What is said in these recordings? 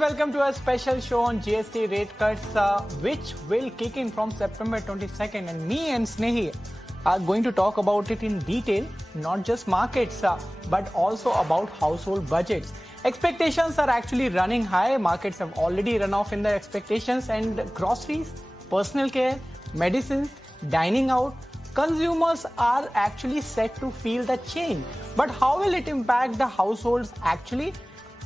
everyone, welcome to a special show on GST rate cuts which will kick in from September 22nd, and me and Snehi are going to talk about it in detail, not just markets but also about household budgets. Expectations are actually running high. Markets have already run off in their expectations, and groceries, personal care, medicines, dining out, consumers are actually set to feel the change. But how will it impact the households actually?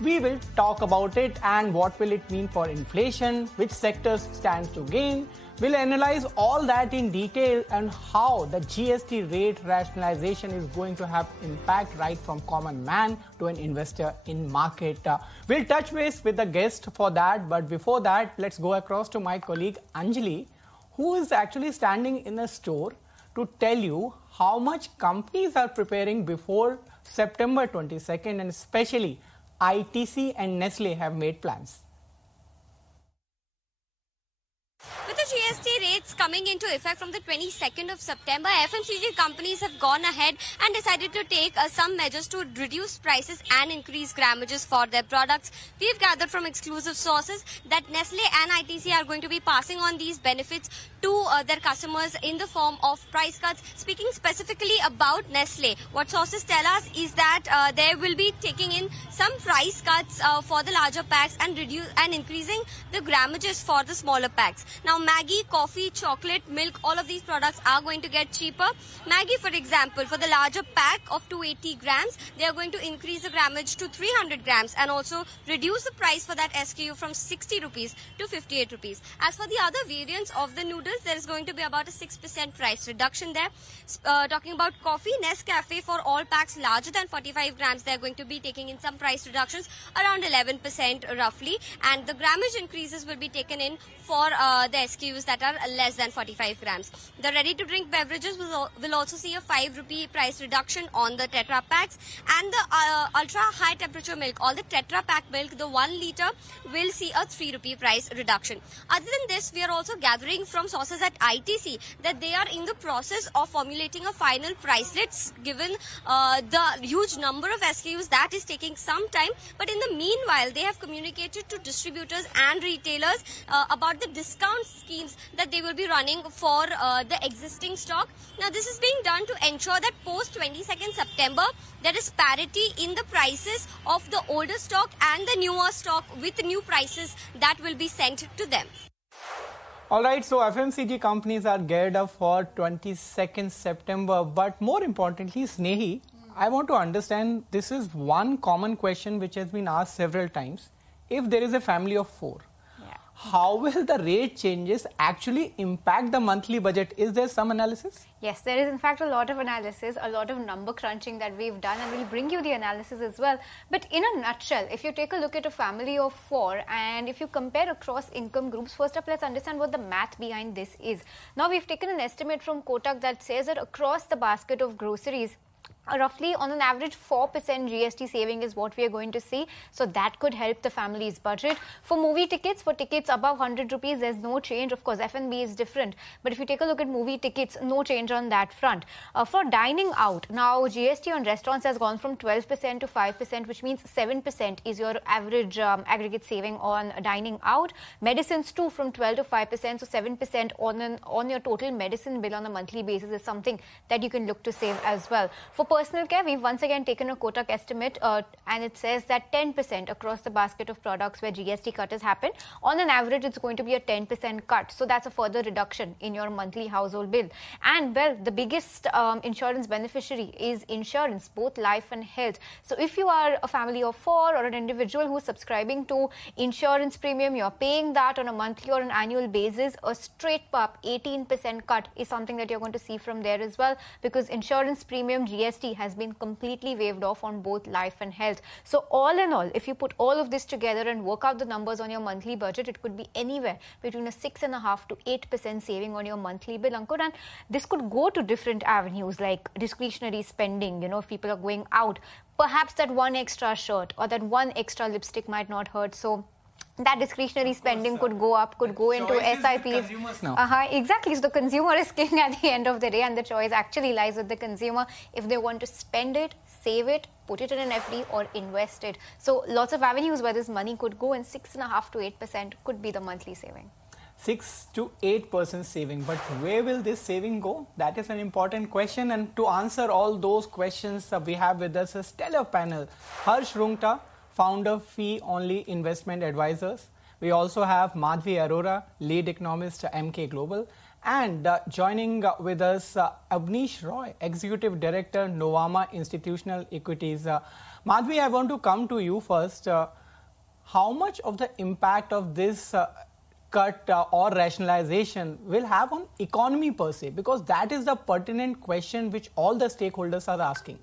We will talk about it, and what will it mean for inflation, which sectors stand to gain. We'll analyze all that in detail and how the GST rate rationalization is going to have impact right from common man to an investor in market. We'll touch base with the guest for that, but before that, let's go across to my colleague Anjali, who is actually standing in a store to tell you how much companies are preparing before September 22nd, and especially ITC and Nestle have made plans. With the GST rates coming into effect from the 22nd of September, FMCG companies have gone ahead and decided to take some measures to reduce prices and increase grammages for their products. We've gathered from exclusive sources that Nestle and ITC are going to be passing on these benefits to their customers in the form of price cuts. Speaking specifically about Nestle, what sources tell us is that they will be taking in some price cuts for the larger packs and increasing the grammages for the smaller packs. Now, Maggi, coffee, chocolate, milk, all of these products are going to get cheaper. Maggi, for example, for the larger pack of 280 grams, they are going to increase the grammage to 300 grams and also reduce the price for that SKU from 60 rupees to 58 rupees. As for the other variants of the noodles, there is going to be about a 6% price reduction there. Talking about coffee, Nescafe, for all packs larger than 45 grams, they are going to be taking in some price reductions, around 11% roughly, and the grammage increases will be taken in for the SKUs that are less than 45 grams. The ready-to-drink beverages will also see a 5 rupee price reduction on the Tetra packs, and the ultra-high temperature milk, all the Tetra pack milk, the 1 liter, will see a 3 rupee price reduction. Other than this, we are also gathering from sources at ITC that they are in the process of formulating a final price list, given the huge number of SKUs. That is taking some time, but in the meanwhile, they have communicated to distributors and retailers about the discount schemes that they will be running for the existing stock. Now, this is being done to ensure that post 22nd September, there is parity in the prices of the older stock and the newer stock with new prices that will be sent to them. All right, so FMCG companies are geared up for 22nd September, but more importantly, Snehi, I want to understand, this is one common question which has been asked several times. If there is a family of 4, how will the rate changes actually impact the monthly budget? Is there some analysis? Yes, there is in fact a lot of analysis, a lot of number crunching that we've done, and we'll bring you the analysis as well. But in a nutshell, if you take a look at a family of 4 and if you compare across income groups, first up, let's understand what the math behind this is. Now, we've taken an estimate from Kotak that says that across the basket of groceries, roughly on an average 4% GST saving is what we are going to see. So that could help the family's budget. For movie tickets, for tickets above 100 rupees, there's no change. Of course, F&B is different. But if you take a look at movie tickets, no change on that front. For dining out, now GST on restaurants has gone from 12% to 5%, which means 7% is your average aggregate saving on dining out. Medicines too, from 12 to 5%, so 7% on your total medicine bill on a monthly basis is something that you can look to save as well. For personal care, we've once again taken a Kotak estimate and it says that 10% across the basket of products where GST cut has happened, on an average it's going to be a 10% cut. So that's a further reduction in your monthly household bill. And well, the biggest insurance beneficiary is insurance, both life and health. So if you are a family of 4 or an individual who's subscribing to insurance premium, you're paying that on a monthly or an annual basis, a straight up 18% cut is something that you're going to see from there as well, because insurance premium GST has been completely waived off on both life and health. So all in all, if you put all of this together and work out the numbers on your monthly budget, it could be anywhere between a 6.5% to 8% saving on your monthly bill, Ankur. And this could go to different avenues like discretionary spending. You know, if people are going out, perhaps that one extra shirt or that one extra lipstick might not hurt. So that discretionary spending could go up, could go into SIPs. Exactly. So the consumer is king at the end of the day, and the choice actually lies with the consumer if they want to spend it, save it, put it in an FD or invest it. So lots of avenues where this money could go, and 6.5 to 8% could be the monthly saving. 6 to 8% saving, but where will this saving go? That is an important question, and to answer all those questions, we have with us a stellar panel. Harsh Rungta, founder, Fee Only Investment Advisors. We also have Madhavi Arora, lead economist, Emkay Global, and joining with us, Avnish Roy, executive director, Novama Institutional Equities. Madhavi, I want to come to you first. How much of the impact of this cut or rationalization will have on economy per se, because that is the pertinent question which all the stakeholders are asking?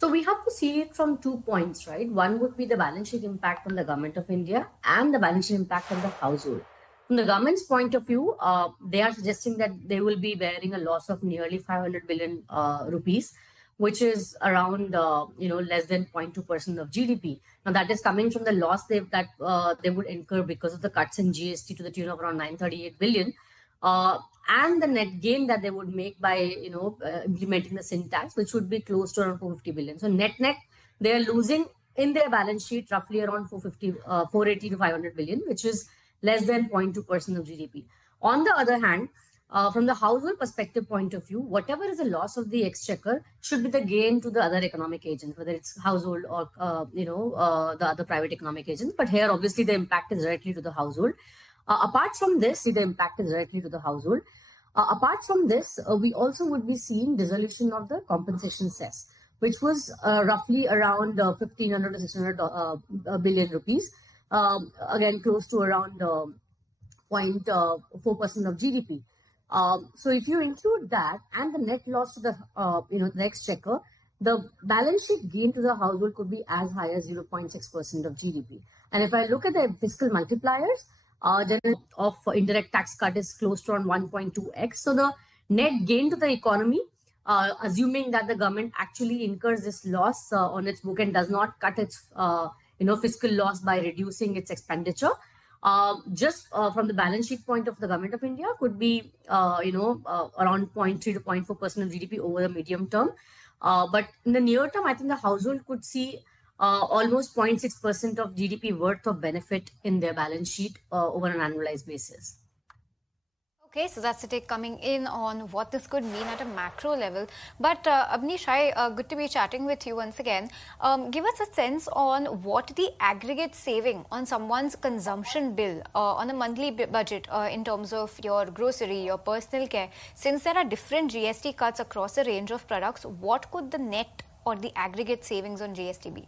So we have to see it from 2 points, right? One would be the balance sheet impact on the government of India and the balance sheet impact on the household. From the government's point of view, they are suggesting that they will be bearing a loss of nearly 500 billion rupees, which is around less than 0.2% of GDP. Now that is coming from the loss they would incur because of the cuts in GST to the tune of around 938 billion, and the net gain that they would make by implementing the sin tax, which would be close to around 450 billion. So net they are losing in their balance sheet roughly around 480 to 500 billion, which is less than 0.2% of GDP. On the other hand, from the household perspective point of view, whatever is the loss of the exchequer should be the gain to the other economic agents, whether it's household or the other private economic agents. But here, obviously, the impact is directly to the household. Apart from this, we also would be seeing dissolution of the compensation cess, which was roughly around 1,500 to 600 billion rupees. Again, close to around 0.4% of GDP. So if you include that and the net loss to the the exchequer, the balance sheet gain to the household could be as high as 0.6% of GDP. And if I look at the fiscal multipliers, general of indirect tax cut is close to around 1.2x. So the net gain to the economy, assuming that the government actually incurs this loss on its book and does not cut its fiscal loss by reducing its expenditure, just from the balance sheet point of the government of India, could be around 0.3 to 0.4% of GDP over the medium term. But in the near term, I think the household could see almost 0.6% of GDP worth of benefit in their balance sheet over an annualized basis. Okay, so that's the take coming in on what this could mean at a macro level. But Avnish, good to be chatting with you once again. Give us a sense on what the aggregate saving on someone's consumption bill on a monthly budget in terms of your grocery, your personal care. Since there are different GST cuts across a range of products, what could the net or the aggregate savings on GST be?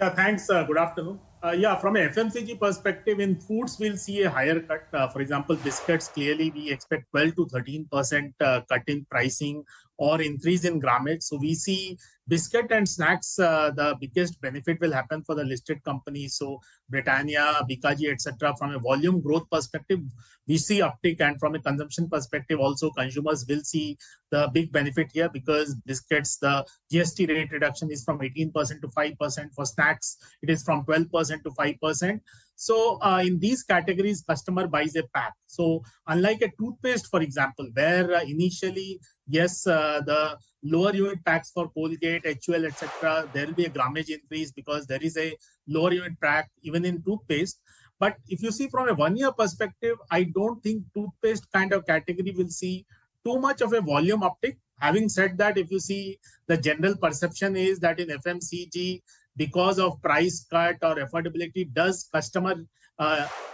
Yeah, thanks. Good afternoon. From a FMCG perspective, in foods, we'll see a higher cut. For example, biscuits, clearly we expect 12 to 13% cut in pricing or increase in grammage. So we see biscuit and snacks, the biggest benefit will happen for the listed companies. So Britannia, Bikaji, etc. From a volume growth perspective, we see uptick, and from a consumption perspective, also consumers will see the big benefit here, because biscuits, the GST rate reduction is from 18% to 5%. For snacks, it is from 12% to 5%. So in these categories, customer buys a pack. So unlike a toothpaste, for example, where initially, yes, the lower unit packs for Colgate, HUL, etc., there will be a grammage increase because there is a lower unit pack even in toothpaste. But if you see from a 1 year perspective, I don't think toothpaste kind of category will see too much of a volume uptick. Having said that, if you see, the general perception is that in FMCG, because of price cut or affordability, does customer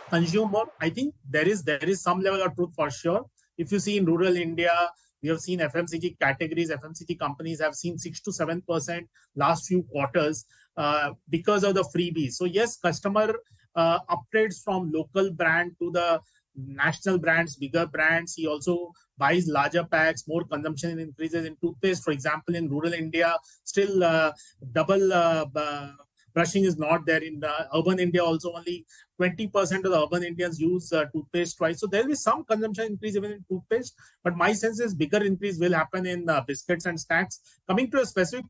consume more? I think there is some level of truth for sure. If you see in rural India, we have seen FMCG categories, FMCG companies have seen 6 to 7% last few quarters because of the freebies. So yes, customer upgrades from local brand to the national brands, bigger brands. He also buys larger packs, more consumption increases in toothpaste. For example, in rural India, still double brushing is not there. In urban India, also only 20% of the urban Indians use toothpaste twice. So there will be some consumption increase even in toothpaste. But my sense is bigger increase will happen in biscuits and snacks. Coming to a specific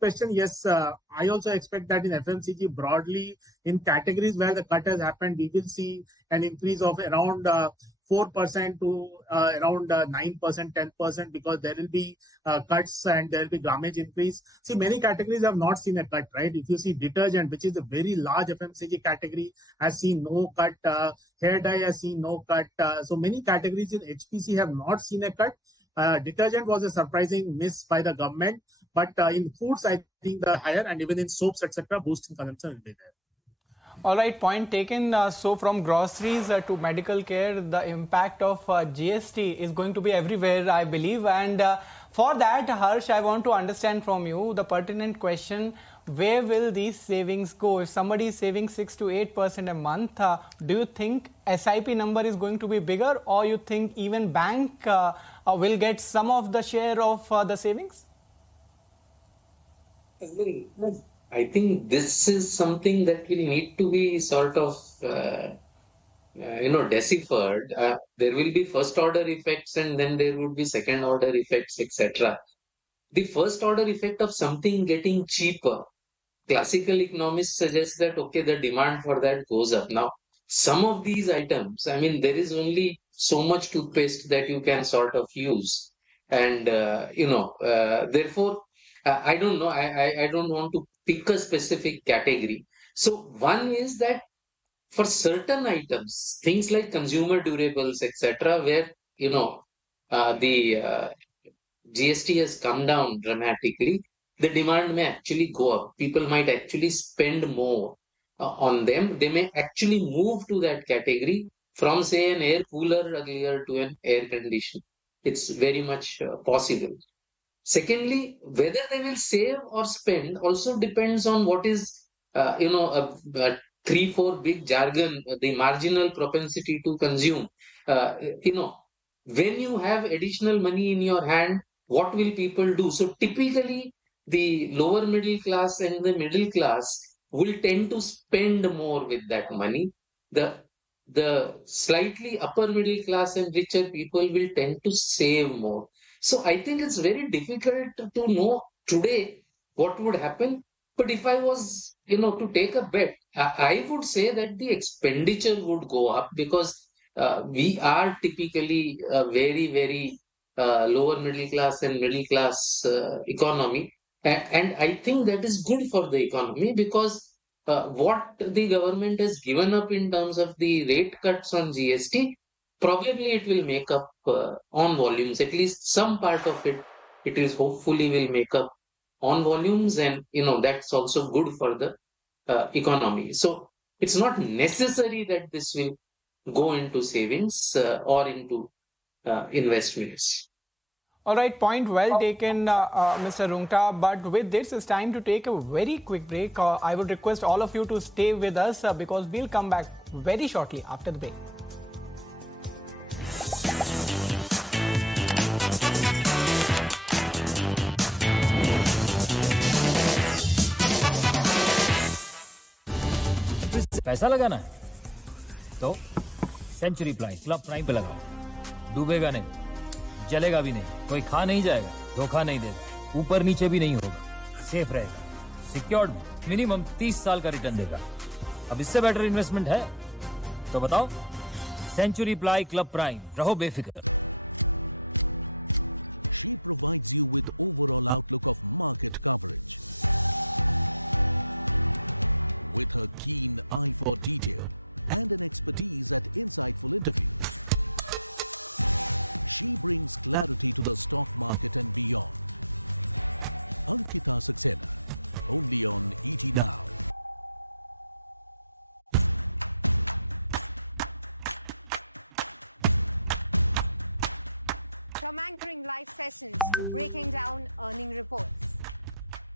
question, yes, I also expect that in FMCG broadly, in categories where the cut has happened, we will see an increase of around 4% to around 9%, 10%, because there will be cuts and there will be grammage increase. See, many categories have not seen a cut, right? If you see detergent, which is a very large FMCG category, has seen no cut. Hair dye has seen no cut. So many categories in HPC have not seen a cut. Detergent was a surprising miss by the government, but in foods, I think the higher, and even in soaps, etc., boosting consumption will be there. All right, point taken. So from groceries to medical care, the impact of GST is going to be everywhere, I believe. And for that, Harsh, I want to understand from you the pertinent question: where will these savings go? If somebody is saving 6 to 8% a month, do you think SIP number is going to be bigger, or you think even bank will get some of the share of the savings? I think this is something that will need to be sort of, deciphered. There will be first order effects and then there would be second order effects, etc. The first order effect of something getting cheaper, classical economists suggest that, okay, the demand for that goes up. Now, some of these items, I mean, there is only so much toothpaste that you can sort of use. And, therefore, I don't know. I don't want to pick a specific category. So one is that for certain items, things like consumer durables, etc., where the GST has come down dramatically, the demand may actually go up. People might actually spend more on them. They may actually move to that category from, say, an air cooler earlier to an air conditioner. It's very much possible. Secondly, whether they will save or spend also depends on what is, a 3-4 big jargon, the marginal propensity to consume. When you have additional money in your hand, what will people do? So typically, the lower middle class and the middle class will tend to spend more with that money. The slightly upper middle class and richer people will tend to save more. So I think it's very difficult to know today what would happen. But if I was, to take a bet, I would say that the expenditure would go up because we are typically a very, very lower middle class and middle class economy. And I think that is good for the economy because what the government has given up in terms of the rate cuts on GST, probably it will make up on volumes, at least some part of it, it is hopefully will make up on volumes, and that's also good for the economy. So it's not necessary that this will go into savings or into investments. All right, point well taken, Mr. Rungta. But with this, it's time to take a very quick break. I would request all of you to stay with us because we'll come back very shortly after the break. पैसा लगाना है तो century club prime पे लगाओ। डूबेगा नहीं, जलेगा भी नहीं, कोई खा नहीं जाएगा, धोखा नहीं देगा, ऊपर नीचे भी नहीं होगा, सेफ रहेगा, सिक्योर्ड, मिनिमम 30 साल का रिटर्न देगा। अब इससे बेटर इन्वेस्टमेंट है तो बताओ। सेंचुरी क्लब प्राइम, रहो बेफिक्र। She provides you with overall outlook of market coverage. With her keen eye for detail and an expertise at insightful interviews, she brings clarity to the stock market and beyond. Ankita Saxena, only on ET Now. From anchoring live sessions to breaking down earning reports,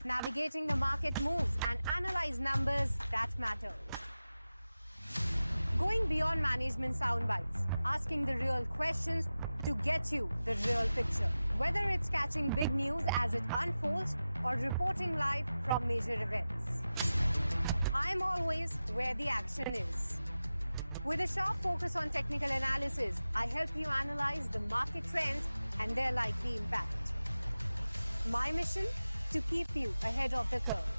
navigating the market moves and analyze numbers that matter. Going beyond management soundbites, asking the real questions to get you the real picture. Whether it's catching big news as it unfolds or reporting live from major events, I'm always where the action is. With a sharp focus on technical analysis, I help you analyze the market trends and their likely impact. My mission? To keep you ahead of the curve.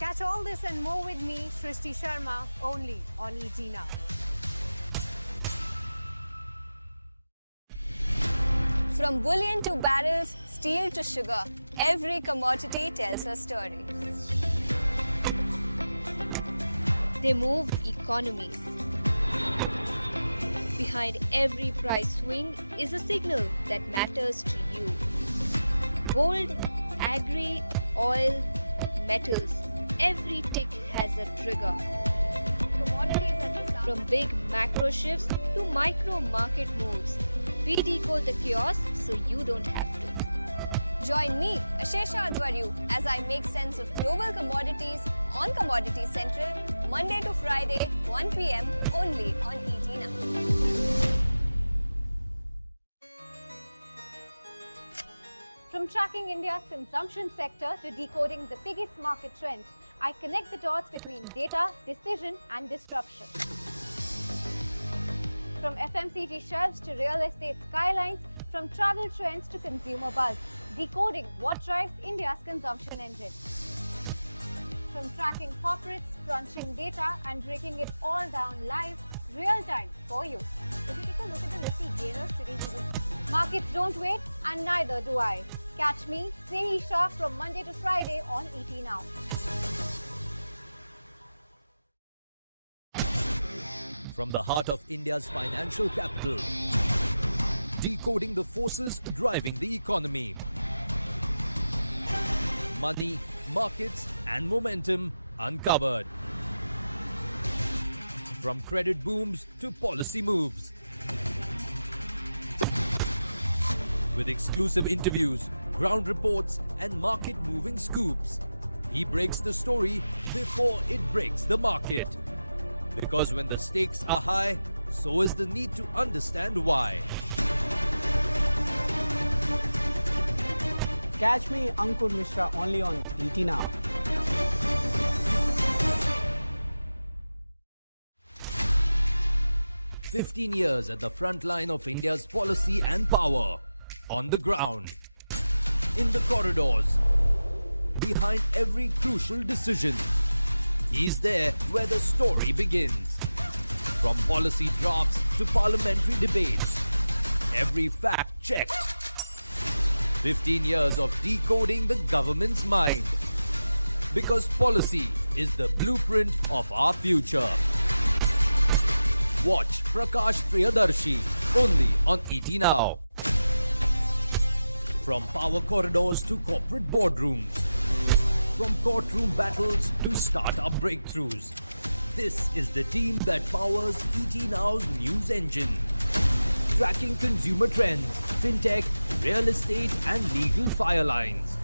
Catch all this and more with me, Shrishti Sharma, only on ET Now. From bullion to barrels, steel to sugar, every commodity tells a story. They move economies. Behind every price swing is a signal that matters to you. Gold, agri, oil, metals, every tick has a trigger. From big macro shifts to micro market moves, we decode the chaos so you don't have to. Join me, Ashesha Adwaryu, as I make sense of global commodities on Commodity Central, Monday to Friday, 1 p.m. only on ET Now. From tracking India's consumption sector to decoding the biggest market trends, I connect the dots between data, decision, and disruption. From FMCG shelves to real estate skylines, from travel trends to consumer buzz, decoding what drives India's consumption engine. From tracking corporates, crunching data, and breaking it all down live, real time for you. If you take a look at the Nifty gainers today, markets don't wait, and neither do I. Catch me, Snehi Shah, from Monday to Friday on ET Now. From the heart of India's financial capital, decoding the forces driving the economy. Money, markets, and momentum uncovered. From credit booms to policy moves. With exclusive interviews, ground reports, and market-moving scoops, he breaks the story before it breaks the market. Because when the stakes are high, so is the need to understand why. Catch me, Ankur Mishra, only on ET Now. "15 years at the front line of India's policy and power. On the ground, in the corridors, behind every crucial decision. He's there where the story begins. From policy drafts to parliamentary debates, every fact checked. 15 years of decoding the government's mind. Because policy is the blueprint of our future." Watch Prakash Priyadarshi only on ET Now. From power corridors to corporate boardrooms. From courtroom battles to startup breakthroughs. This is the team that powers ET Now's news engine. Tracking consumer trends, fintech, real estate and legal fire lines.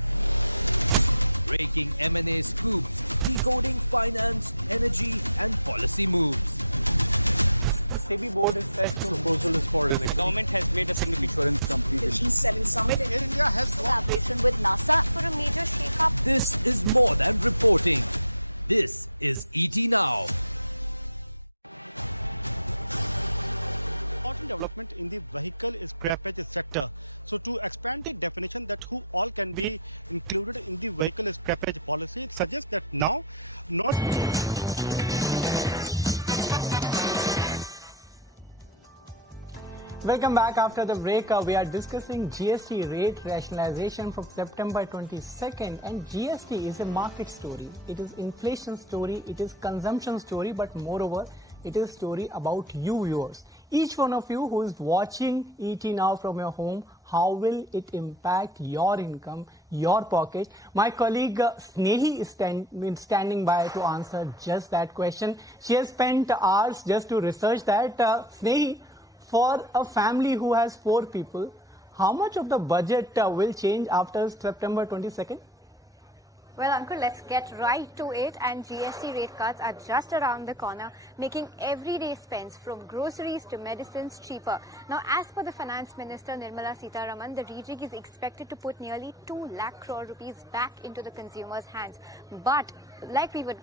Breaking M&A scoops, decoding finance, energy and policy moves. SEBI board is set to proposal is for the government has made a significant insurance company. G7 summit. Air India has Collaboration with NASA for a major shake-up. This is more than reporting. This is ET Now. important development in the vehicle scrappage sector. So to expand the definition that who all can be included in the vehicle scrappage policy, it suggests that now not Welcome back after the break. We are discussing GST rate rationalization from September 22nd, and GST is a market story. It is inflation story, it is consumption story, but moreover, it is story about you viewers. Each one of you who is watching ET Now from your home, how will it impact your income, your pocket? My colleague Snehi is standing by to answer just that question. She has spent hours just to research that. Snehi, for a family who has 4 people, how much of the budget will change after September 22nd? Well, Uncle, let's get right to it. And GST rate cuts are just around the corner, making everyday spends from groceries to medicines cheaper. Now, as per the Finance Minister Nirmala Sitharaman, the rejig is expected to put nearly 2 lakh crore rupees back into the consumer's hands. But like we were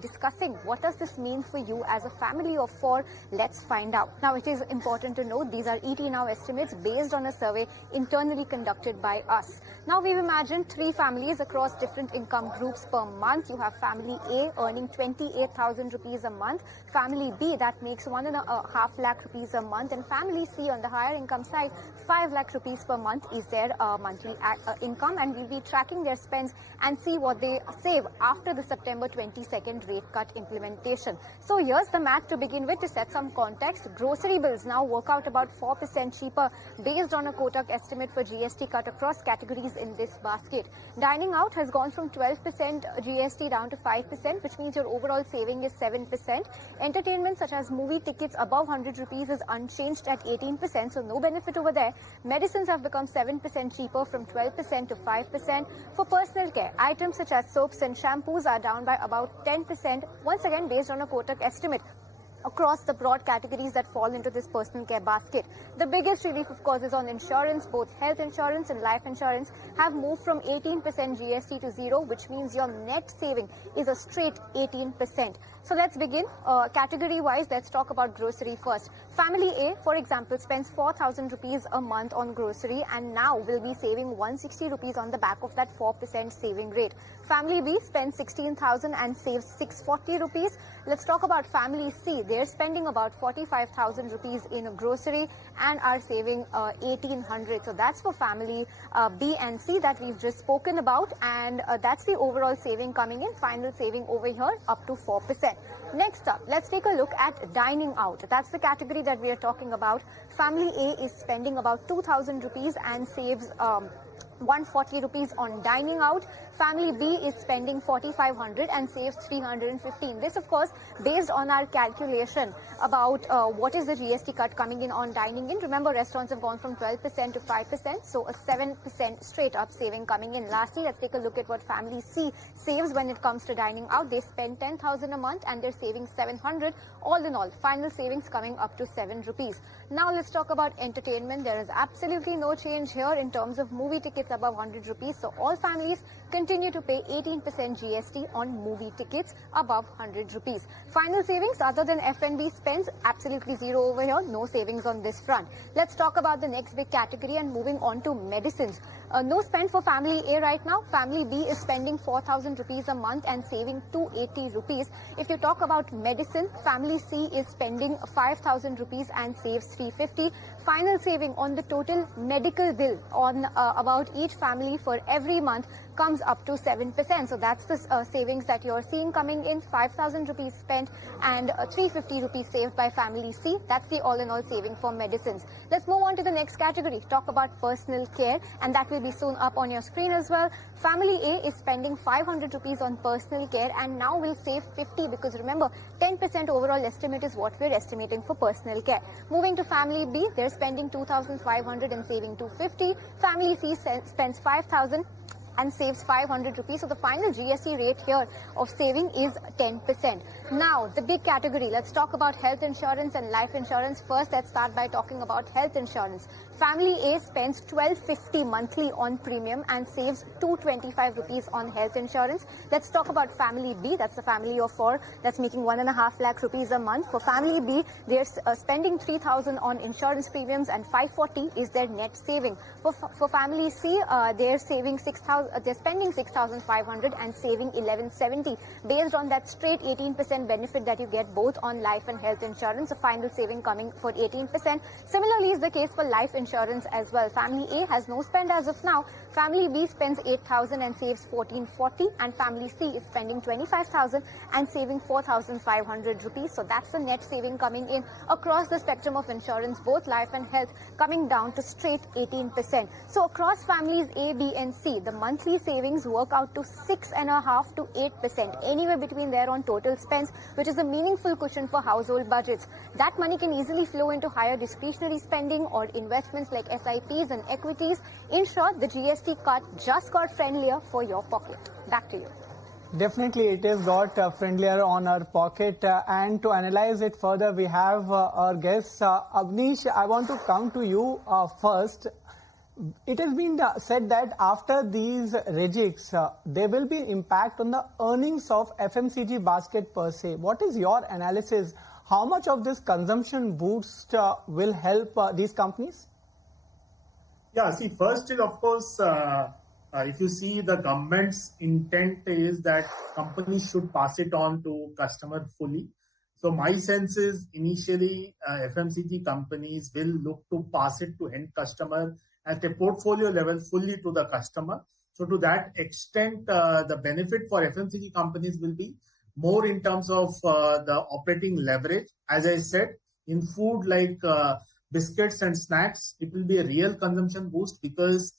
discussing, what does this mean for you as a family of 4? Let's find out. Now, it is important to note these are ET Now estimates based on a survey internally conducted by us. Now, we've imagined 3 families across different income income groups per month. You have family A earning 28,000 rupees a month, family B that makes 1.5 lakh rupees a month, and family C on the higher income side, 5 lakh rupees per month is their monthly income, and we'll be tracking their spends and see what they save after the September 22nd rate cut implementation. So here's the math to begin with. To set some context, grocery bills now work out about 4% cheaper based on a Kotak estimate for GST cut across categories in this basket. Dining out has gone from 12% GST down to 5%, which means your overall saving is 7%. Entertainment such as movie tickets above 100 rupees is unchanged at 18%, so no benefit over there. Medicines have become 7% cheaper from 12% to 5%. For personal care, items such as soaps and shampoos are down by about 10%, once again based on a Kotak estimate across the broad categories that fall into this personal care basket. The biggest relief, of course, is on insurance. Both health insurance and life insurance have moved from 18% GST to 0, which means your net saving is a straight 18%. So let's begin. Category-wise, let's talk about grocery first. Family A, for example, spends 4,000 rupees a month on grocery and now will be saving 160 rupees on the back of that 4% saving rate. Family B spends 16,000 and saves 640 rupees. Let's talk about family C. They're spending about 45,000 rupees in grocery and are saving 1,800. So that's for family B and C that we've just spoken about, and that's the overall saving coming in. Final saving over here up to 4%. Next up, let's take a look at dining out. That's the category that we are talking about. Family A is spending about 2,000 rupees and saves 140 rupees on dining out. Family B is spending 4,500 and saves 315. This, of course, based on our calculation about what is the GST cut coming in on dining in. Remember, restaurants have gone from 12% to 5%, so a 7% straight up saving coming in. Lastly, let's take a look at what family C saves when it comes to dining out. They spend 10,000 a month and they're saving 700. All in all, final savings coming up to 7 rupees. Now let's talk about entertainment. There is absolutely no change here in terms of movie tickets above 100 rupees. So all families continue to pay 18% GST on movie tickets above 100 rupees. Final savings other than F&B spends, absolutely zero over here. No savings on this front. Let's talk about the next big category and moving on to medicines. No spend for family A right now. Family B is spending 4,000 rupees a month and saving 280 rupees. If you talk about medicine, family C is spending 5,000 rupees and saves 350. Final saving on the total medical bill on about each family for every month comes up to 7%. So that's the savings that you're seeing coming in. 5,000 rupees spent and 350 rupees saved by family C. That's the all-in-all saving for medicines. Let's move on to the next category. Talk about personal care, and that will be soon up on your screen as well. Family A is spending 500 rupees on personal care and now will save 50, because remember, 10% overall estimate is what we're estimating for personal care. Moving to family B, they're spending 2,500 and saving 250. Family C spends 5,000 and saves 500 rupees. So the final GST rate here of saving is 10%. Now, the big category, let's talk about health insurance and life insurance. First, let's start by talking about health insurance. Family A spends 1250 monthly on premium and saves 225 rupees on health insurance. Let's talk about family B. That's the family of 4 that's making 1.5 lakh rupees a month. For family B, they're spending 3,000 on insurance premiums and 540 is their net saving. For family C, they're saving 6,000. They're spending 6,500 and saving 1,170 based on that straight 18% benefit that you get both on life and health insurance. A final saving coming for 18%. Similarly is the case for life insurance as well. Family A has no spend as of now. Family B spends 8,000 and saves 1,440, and family C is spending 25,000 and saving 4,500 rupees. So that's the net saving coming in across the spectrum of insurance, both life and health, coming down to straight 18%. So across families A, B and C, the monthly savings work out to 6.5% to 8%, anywhere between there on total spends, which is a meaningful cushion for household budgets. That money can easily flow into higher discretionary spending or investments like SIPs and equities. In short, the GST cut just got friendlier for your pocket. Back to you. Definitely, it has got friendlier on our pocket. And to analyze it further, we have our guests. Avnish, I want to come to you first. It has been said that after these rejigs, there will be impact on the earnings of FMCG basket per se. What is your analysis? How much of this consumption boost will help these companies? Yeah, see, first is, of course, if you see the government's intent is that companies should pass it on to customer fully. So my sense is initially FMCG companies will look to pass it to end customer at a portfolio level fully to the customer. So to that extent, the benefit for FMCG companies will be more in terms of the operating leverage. As I said, in food like biscuits and snacks, it will be a real consumption boost because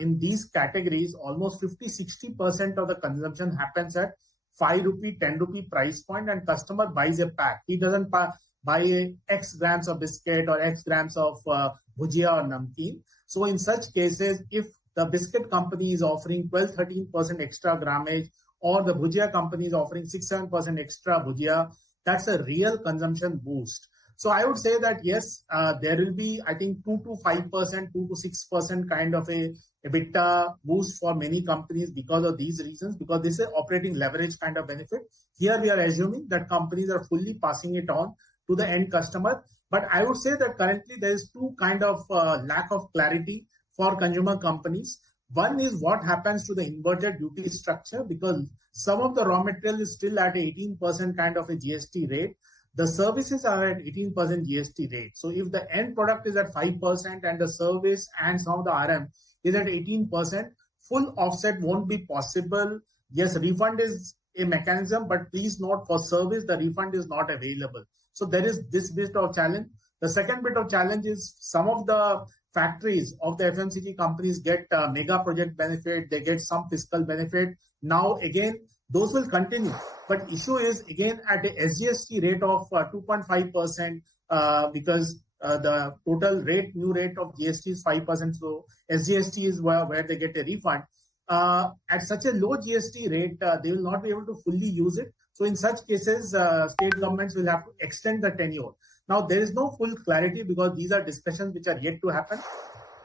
in these categories, almost 50-60% of the consumption happens at 5 rupee, 10 rupee price point, and customer buys a pack. He doesn't buy X grams of biscuit or X grams of bhujia or namkeen. So in such cases, if the biscuit company is offering 12-13% extra grammage, or the bhujia company is offering 6-7% extra bhujia, that's a real consumption boost. So I would say that yes, there will be, I think, 2-5%, 2-6% kind of a EBITDA boost for many companies because of these reasons, because this is operating leverage kind of benefit. Here we are assuming that companies are fully passing it on to the end customer. But I would say that currently there is two kind of lack of clarity for consumer companies. One is what happens to the inverted duty structure, because some of the raw material is still at 18% kind of a GST rate. The services are at 18% GST rate. So if the end product is at 5% and the service and some of the RM is at 18%, full offset won't be possible. Yes, refund is a mechanism, but please note for service, the refund is not available. So there is this bit of challenge. The second bit of challenge is some of the factories of the FMCG companies get mega project benefit, they get some fiscal benefit. Now, again, those will continue. But issue is, again, at a SGST rate of 2.5% because the total new rate of GST is 5%. So SGST is where they get a refund. At such a low GST rate, they will not be able to fully use it. So in such cases, state governments will have to extend the tenure. Now, there is no full clarity because these are discussions which are yet to happen.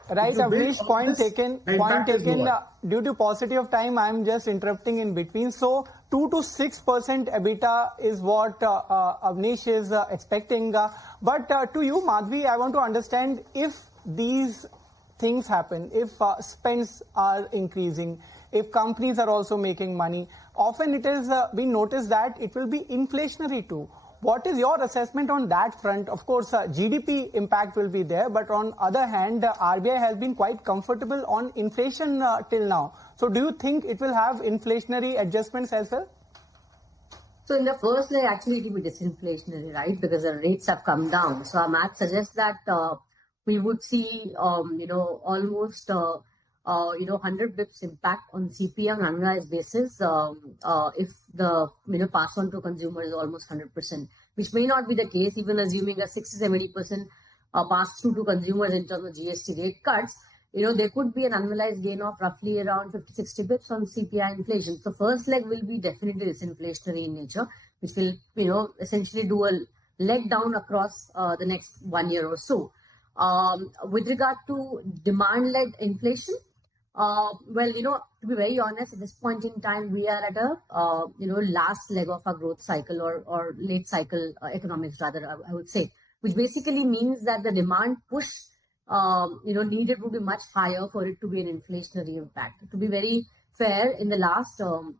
Right, Avnish, point taken. Due to paucity of time, I'm just interrupting in between. So 2-6% EBITDA is what Avnish is expecting. But to you, Madhavi, I want to understand if these things happen, if spends are increasing, if companies are also making money, often it is been noticed that it will be inflationary too. What is your assessment on that front? Of course, GDP impact will be there, but on other hand, RBI has been quite comfortable on inflation till now. So do you think it will have inflationary adjustments as well? So in the first leg, actually, it will be disinflationary, right? Because the rates have come down. So our math suggests that we would see, almost 100 bips impact on CPI on an annualized basis if the pass on to consumer is almost 100%, which may not be the case, even assuming a 60-70% pass through to consumers in terms of GST rate cuts. There could be an annualized gain of roughly around 50-60 bips on CPI inflation. So first leg will be definitely disinflationary in nature, which will essentially do a leg down across the next 1 year or so. With regard to demand-led inflation, to be very honest, at this point in time, we are at a last leg of our growth cycle or late cycle economics, rather, I would say, which basically means that the demand push needed would be much higher for it to be an inflationary impact. To be very fair, in the last 2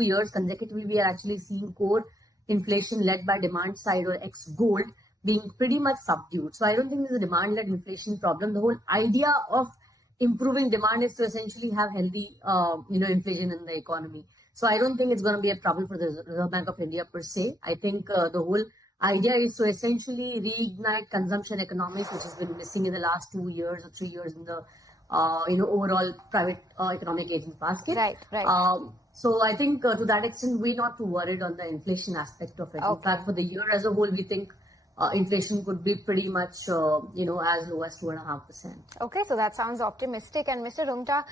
years consecutively, we are actually seeing core inflation led by demand side or ex-gold being pretty much subdued. So I don't think there's a demand-led inflation problem. The whole idea of improving demand is to essentially have healthy, inflation in the economy. So I don't think it's going to be a trouble for the Reserve Bank of India per se. I think the whole idea is to essentially reignite consumption economics, which has been missing in the last 2 years or 3 years in the, overall private economic agents basket. Right. So I think to that extent, we're not too worried on the inflation aspect of it. Okay. In fact, for the year as a whole, we think inflation could be pretty much, as low as 2.5%. Okay, so that sounds optimistic. And Mr. Rungta,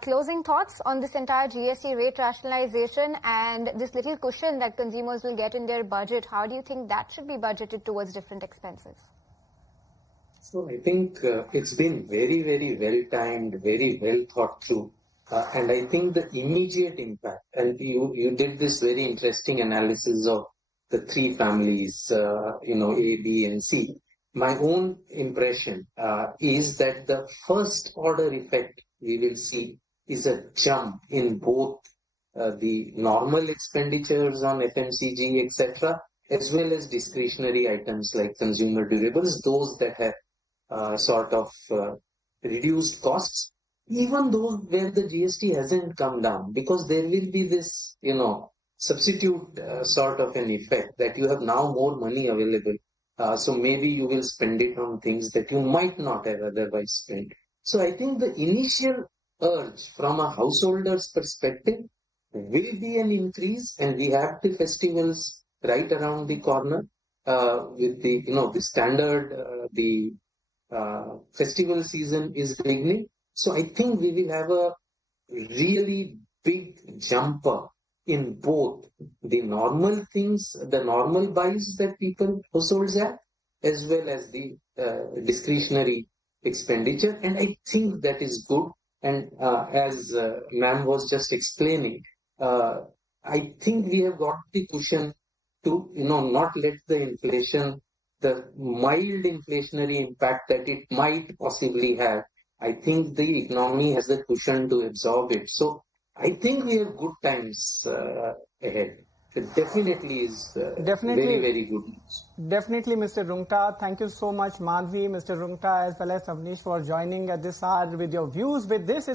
closing thoughts on this entire GST rate rationalization and this little cushion that consumers will get in their budget. How do you think that should be budgeted towards different expenses? So I think it's been very, very well timed, very well thought through. And I think the immediate impact, and you did this very interesting analysis of the three families, A, B, and C. My own impression is that the first order effect we will see is a jump in both the normal expenditures on FMCG, etc., as well as discretionary items like consumer durables, those that have sort of reduced costs, even those where the GST hasn't come down, because there will be this, substitute sort of an effect that you have now more money available. So maybe you will spend it on things that you might not have otherwise spent. So I think the initial urge from a householder's perspective will be an increase, and we have the festivals right around the corner with the standard, the festival season is beginning. So I think we will have a really big jumper in both the normal things, the normal buys that households have, as well as the discretionary expenditure. And I think that is good. And as ma'am was just explaining, I think we have got the cushion to, not let the inflation, the mild inflationary impact that it might possibly have. I think the economy has the cushion to absorb it. So I think we have good times ahead. It definitely is very, very good news. Definitely, Mr. Rungta. Thank you so much, Madhavi, Mr. Rungta, as well as Avnish for joining at this hour with your views. With this,